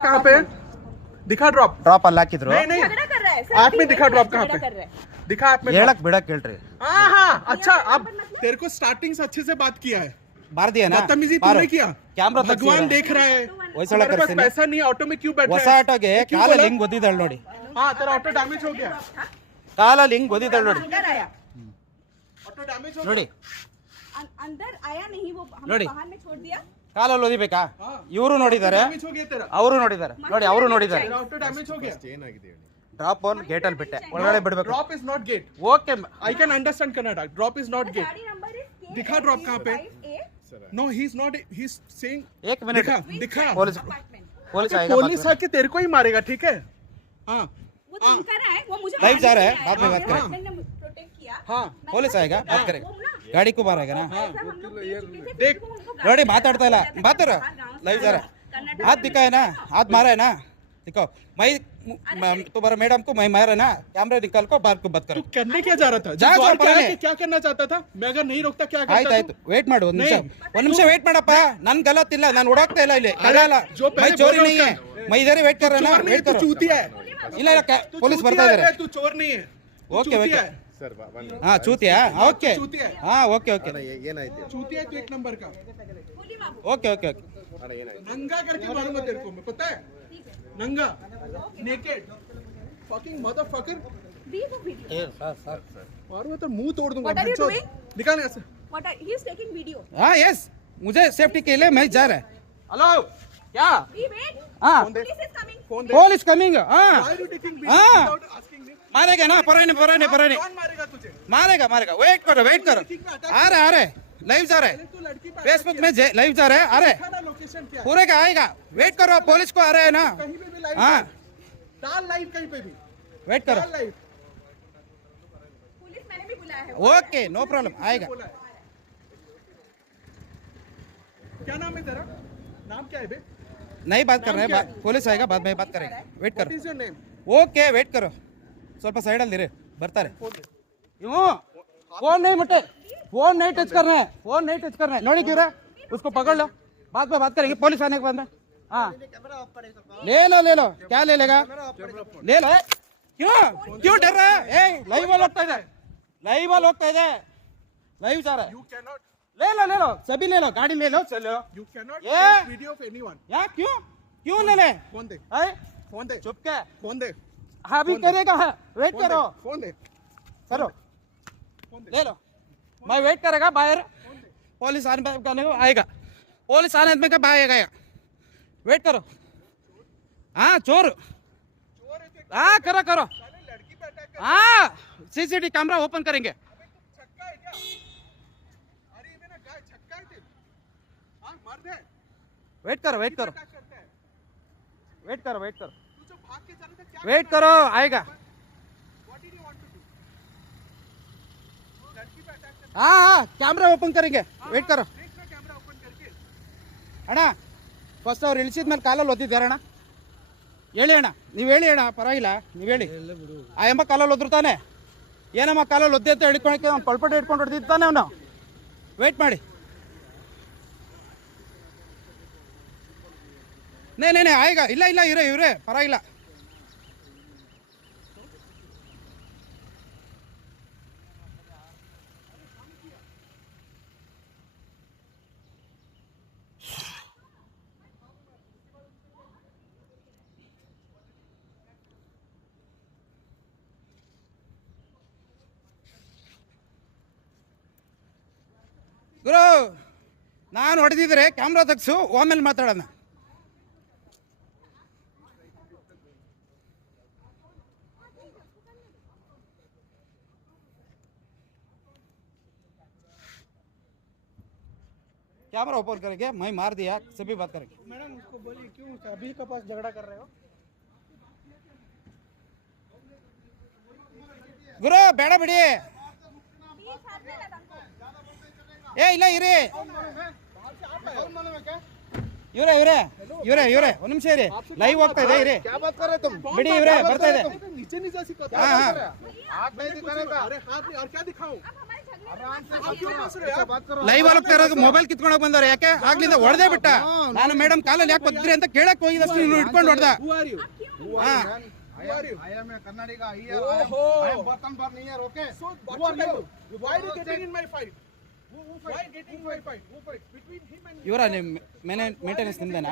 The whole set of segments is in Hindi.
कहाँ पे है? दिखा ड्रॉप ಡ್ರಾಪ್ ಅಲ್ಲಿ ಹಾಕಿದ್ರು नहीं नहीं झगड़ा कर रहा है ऐप में दिखा ड्रॉप कहाँ झगड़ा पे कर रहा है दिखा ऐप में ಹೇಳಕ್ बिड़क ಹೇಳ್ರಿ हाँ हाँ अच्छा अब तेरे को स्टार्टिंग से अच्छे से बात किया है ಬಾರ್ ದಿಯಾ बदतमीजी तूने किया ಕ್ಯಾಮ್ರಾ भगवान देख रहा है ಹೊಯ್ಸಳ तुम्हारे पास ಕರ್ತೀನಿ पैसा नहीं ऑटो में क्यों बैठा ಹೊಸ है ಆಟೋಗೆ क्यों ಕಾಲಲ್ಲಿ बोला? ಹಿಂಗ್ ಒದ್ದಿದ್ದಾಳೆ ನೋಡಿ हाँ तेरा ऑटो डैमेज हो गया ಕಾಲಲ್ಲಿ ಹಿಂಗ್ ಒದ್ದಿದ್ದಾಳೆ ನೋಡಿ अंदर आया ऑटो डैमेज हो ನೋಡಿ अं- अंदर आया नहीं वो हम ನೋಡಿ. बाहर में छोड़ दिया ಕಾಲಲ್ಲಿ ಒದಿಬೇಕಾ हाँ। ಇವರು ನೋಡಿದ್ದಾರೆ डैमेज हो गया तेरा ಅವರು ನೋಡಿದ್ದಾರೆ ನೋಡಿ ಅವರು ನೋಡಿದ್ದಾರೆ तेरा ऑटो डैमेज हो गया ಡ್ರಾಪ್ ಒನ್ ಗೇಟ್ ಅಲ್ಲಿ ಬಿಟ್ಟೆ ಒಳಗಡೆ ಬಿಡ್ಬೇಕು drop is not gate okay I can understand Canada drop is not gate गाड़ी नंबर इज दिखा drop कहाँ पे? No he is not he is saying एक मिनट दिखा दिखा पुलिस अपार्टमेंट पुलिस आएगा पुलिस आके तेरे को ही मारेगा ठीक है हाँ वो धमका रहा है वो मुझे लाइव मारने जा रहा के है, लिए बाद में आया। बात मेरे करेंगे। husband ने मुझे protect किया हाँ मैं ಪೊಲೀಸ್ कहा, ಆಯ್ಗ ಬಾತ್ ಕರೆಗೆ वो ना, ಗಾಡಿ को ಬಾರ ನಾ ऐसा हम लोग देख चुके थे, देख, फिर भी उनको ನೋಡಿ गाड़ी ಮಾತಾಡ್ತಾ ಇಲ್ಲ में ಮಾತಾರ बाहर गाँव से लाइव जा रहा कर्नाटक हाथ में दिखा है ना हाथ मारा है ना दिखाओ मैं म- तुम्हारा मैडम को मैं मारा ना कैमरा निकाल को बात को बात तू करो करने क्या जा रहा था जा, जो जा, क्या, पहले। क्या करना चाहता था मैं अगर नहीं रोकता क्या ಆಯ್ತು करता ಆಯ್ತು ವೇಟ್ ಮಾಡು ಒಂದ್ ನಿಮಿಷ नहीं। ಒಂದ್ ನಿಮಿಷ ವೇಟ್ ಮಾಡಪ್ಪ ನನ್ ಗಲತ್ ಇಲ್ಲ ನಾನು ಓಡಾಕ್ತಾ ಇಲ್ಲ ಇಲ್ಲಿ अरे, ಇಲ್ಲ जो पहले ಮೈ ಚೋರಿ बोला नहीं है उसका- मैं इधर ही वेट कर रहा ना चोर नहीं ವೇಟ್ तू करो चूतिया है ಇಲ್ಲ ಇಲ್ಲ तू ಪೊಲೀಸ್ चूतिया ಬರ್ತಾ ಇದಾರೆ है, तू चोर नहीं है तू ओके, चूतिया ओके। है ಹಾ ಚೂತಿಯಾ ಓಕೆ ಚೂತಿಯಾ? ಹಾ ಓಕೆ ಓಕೆ चूतिया है तू एक नंबर का बोली माँ ಓಕೆ ಓಕೆ ಓಕೆ नंगा करके मारूंगा तेरे को मैं पता है नंगा नेकेड फकिंग मदरफकर दी वो वीडियो मारूंगा तो मुंह तोड़ दूंगा What are you बच्चों। doing? दिखाने ऐसे what are he is taking video हाँ यस मुझे सेफ्टी के लिए मैं जा रहा है हेलो क्या वी वेट हाँ police is coming phone they police coming हाँ Why are you taking video हाँ। without asking me? मारेगा ना पर नहीं पर नहीं पर नहीं। मारेगा मारेगा वेट करो वेट करो। आ रहे आ रहे लाइव जा रहे फेसबुक में लाइव जा रहे आ रहे पूरे का आएगा। वेट करो पुलिस को आ रहे है ना। हाँ। लाइव कहीं पे भी। वेट हाँ। करो। ओके नो प्रॉब्लम आएगा। क्या नाम है तेरा? नाम क्या है बे? नहीं बात कर रहे हैं पुलिस आएगा बाद में बात करेंगे। वेट करो। ओके वेट करो। ಸ್ವಲ್ಪ ಸೈಡಲ್ಲಿ ಇರಿ ಬರ್ತಾರೆ ಇವು फोन नहीं मटे फोन नहीं टच करना है फोन नहीं टच करना है नोड़ी क्यों रहा उसको पकड़ लो बाद में बात करेंगे पुलिस आने के बाद में हाँ ले लो ले लो क्या ले लेगा ले लो ए, क्यों क्यों डर रहा है ए लाइव वाल ಹೋಗ್ತಾ ಇದೆ लाइव वाल ಹೋಗ್ತಾ ಇದೆ लाइव जा रहा है यू कैन नॉट ले लो ले लो सभी ले लो गाड़ी ले लो चलो यू कैन नॉट ये- वीडियो ऑफ एनीवन यार क्यों क्यों ले ले फोन दे ए, फोन दे चुप के फोन दे अभी करेगा है वेट करो। फ़ोन दे। करो ले लो। मैं वेट करेगा बाहर। पुलिस आने करने को आएगा। पुलिस आने में कब आएगा? वेट करो। हाँ चोर। है तो हाँ करो करो। हाँ सीसीटीवी कैमरा ओपन करेंगे। छक्का है है हाँ है। वेट करो वेट करो। है? वेट करो वेट करो। वेट करो आएगा what did you want to do लड़की पे अटैक कर हाँ हाँ कैमरा ओपन करेंगे वेट करो देख ना कैमरा ओपन करके ಅಣ್ಣ ಫಸ್ಟ್ ಅವ್ರು ಇಳಿಸಿದ ಮೇಲೆ ಕಾಲಲ್ಲಿ ಒದ್ದಿದ್ದಾರೆ ಅಣ್ಣ ಹೇಳಿ ಅಣ್ಣ ನೀವು ಹೇಳಿ ಅಣ್ಣ ಪರವಾಗಿಲ್ಲ ನೀವು ಹೇಳಿ ಆ ಎಂಬ ಕಾಲಲ್ಲಿ ಒದ್ರು ತಾನೆ ಏನಮ್ಮ ಕಾಲಲ್ಲಿ ಒದ್ದೆ ಅಂತ ಹಿಡ್ಕೊಳಕ್ಕೆ ಅವ್ನು ಪಳ್ಪಟ್ಟೆ ಹಿಡ್ಕೊಂಡು ಹೊಡೆದಿದ್ದಾನೆ ಅವನು ವೇಟ್ ಮಾಡಿ ನೇ ನೇ ನೇ ಆಯ್ಗ ಇಲ್ಲ ಇಲ್ಲ ಇವ್ರೆ ಇವ್ರೆ ಪರವಾಗಿಲ್ಲ ಗುರು ನಾನು ಹೊಡೆದಿದ್ರೆ ಕ್ಯಾಮ್ರಾ ತೆಗ್ಸು ಆಮೇಲೆ ಮಾತಾಡೋಣ कैमरा ओपन करेंगे मैं मार दिया सभी बात करेंगे मैडम उसको बोलिए क्यों अभी के पास झगड़ा कर रहे हो ಗುರು ಬೇಡ ಬಿಡಿ ಏ ಇಲ್ಲ ಇರಿ. ಇವ್ರೆ ಇವ್ರೆ ಇವ್ರೆ ಇವ್ರೆ ಒಂದ್ ನಿಮಿಷ ಇರಿ. ಲೈವ್ ಹೋಗ್ತಾ ಇದೆ ಇರಿ. ಬಿಡಿ ಇವ್ರೆ ಬರ್ತಾ ಇದೆ. ಲೈವ್ ಆಗ್ತಾ ಇರೋದು ಮೊಬೈಲ್ ಕಿತ್ಕೊಂಡು ಬಂದವ್ರೆ. ಯಾಕೆ? ಆಗ್ಲಿಂದ ಹೊಡೆದೇ ಬಿಟ್ಟ. ನಾನು ಮೇಡಮ್ ಕಾಲಲ್ಲಿ ಯಾಕೆ ಬದ್ರಿ ಅಂತ ಕೇಳಕ್ ಹೋಗಿದಷ್ಟು ನೀನು ಇಟ್ಕೊಂಡು ಹೊಡೆದ. ಕನ್ನಡಿಗ ಓಕೆ ಇವರ ನಿಮ್ಮ ಮೇನೆ ಮೇಂಟೆನೆನ್ಸ್ ನಿಂದೇನ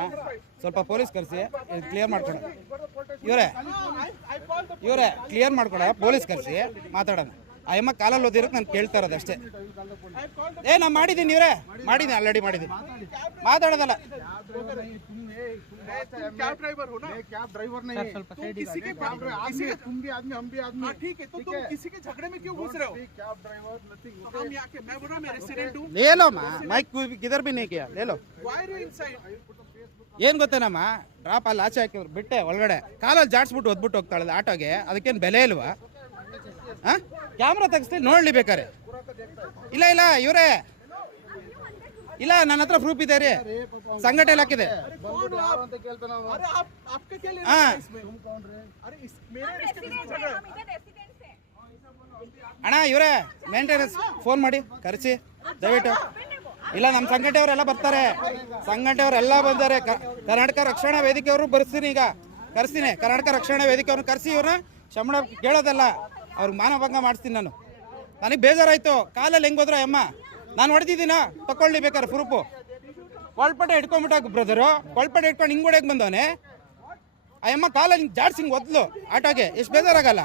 ಸ್ವಲ್ಪ ಪೊಲೀಸ್ ಕರೆಸಿ ಕ್ಲಿಯರ್ ಮಾಡ್ಕೊಡ. ಇವರೇ ಇವರೇ ಕ್ಲಿಯರ್ ಮಾಡ್ಕೊಡ ಪೊಲೀಸ್ ಕರೆಸಿ ಮಾತಾಡೋಣ. ಅಯ್ಯಮ್ಮ ಕಾಲಲ್ಲಿ ಓದಿರೋದು ನಾನು ಕೇಳ್ತಾ ಇರೋದು ಅಷ್ಟೇ. ಏ ನಾನು ಮಾಡಿದ್ದೀನಿ ಇವರೇ. ಮಾಡಿದ್ದೀನಿ ಆಲ್ರೆಡಿ ಮಾಡಿದ್ದೀನಿ. ಮಾತಾಡೋದಲ್ಲ. ಏನ್ ಬಿ ಗೊತ್ತೇನಮ್ಮ? ಡ್ರಾಪ್ ಅಲ್ಲಿ ಆಚೆ ಹಾಕಿದ್ರು. ಬಿಟ್ಟೆ ಒಳಗಡೆ. ಕಾಲಲ್ಲಿ ಜಾಡ್ಸ್ಬಿಟ್ಟು ಒದ್ಬಿಟ್ಟು ಹೋಗ್ತಾಳೆ ಆಟೋಗೆ. ಅದಕ್ಕೇನು ಬೆಲೆ ಇಲ್ವಾ? ಹಾಂ ಕ್ಯಾಮ್ರಾ ತೆಗಿಸ್ತೀನಿ, ನೋಡಲಿ ಬೇಕಾರೆ ಇಲ್ಲ ಇಲ್ಲ, ಇವರೇ. ಇಲ್ಲ, ನನ್ನ ಹತ್ರ ಪ್ರೂಫ್ ಇದೆ ರೀ. ಸಂಘಟನೆ ಹಾಕಿದೆ. ಅಣ್ಣ, ಇವರೇ ಮೇಂಟೆನೆನ್ಸ್ ಫೋನ್ ಮಾಡಿ, ಕರೆಸಿ, ದಯವಿಟ್ಟು. ಇಲ್ಲ, ನಮ್ಮ ಸಂಘಟನೆಯವರೆಲ್ಲ ಬರ್ತಾರೆ. ಸಂಘಟನೆಯವರೆಲ್ಲ ಬಂದಾರೆ ಕರ್ನಾಟಕ ರಕ್ಷಣಾ ವೇದಿಕೆಯವರು ಬರ್ತೀನಿ ಈಗ. ಕರೆಸ್ತೀನಿ, ಕರ್ನಾಟಕ ರಕ್ಷಣಾ ವೇದಿಕೆಯವ್ರನ್ನ ಕರೆಸಿ ಇವ್ರನ್ನ. ಶಮಣ ಕೇಳೋದಲ್ಲ. ಅವ್ರಿಗೆ ಮಾನಭಂಗ ಮಾಡಿಸ್ತೀನಿ ನಾನು. ನನಗೆ ಬೇಜಾರಾಯಿತು. ಕಾಲಲ್ಲಿ ಹೆಂಗ್ ಹೋದ್ರ ಅಮ್ಮ. ನಾನು ಹೊಡೆದಿದ್ದೀನ? ತಕೊಳ್ಳಿ ಬೇಕಾದ್ರೆ ಪ್ರೂಫು. ಕೊಳ್ಪಟೆ ಹಿಡ್ಕೊಂಬಿಟ್ಟಾಗ ಬ್ರದರು. ಕೊಳ್ಪಟೆ ಹಿಡ್ಕೊಂಡು ಹಿಂಗೆ ಹೊಡೆಯಕ್ಕೆ ಬಂದವನೆ. ಆ ಅಮ್ಮ ಕಾಲಲ್ಲಿ ಹಿಂಗೆ ಜಾಡ್ಸಿ ಹಿಂಗೆ ಒದ್ಲು ಆಟೋಗೆ. ಎಷ್ಟು ಬೇಜಾರಾಗಲ್ಲ.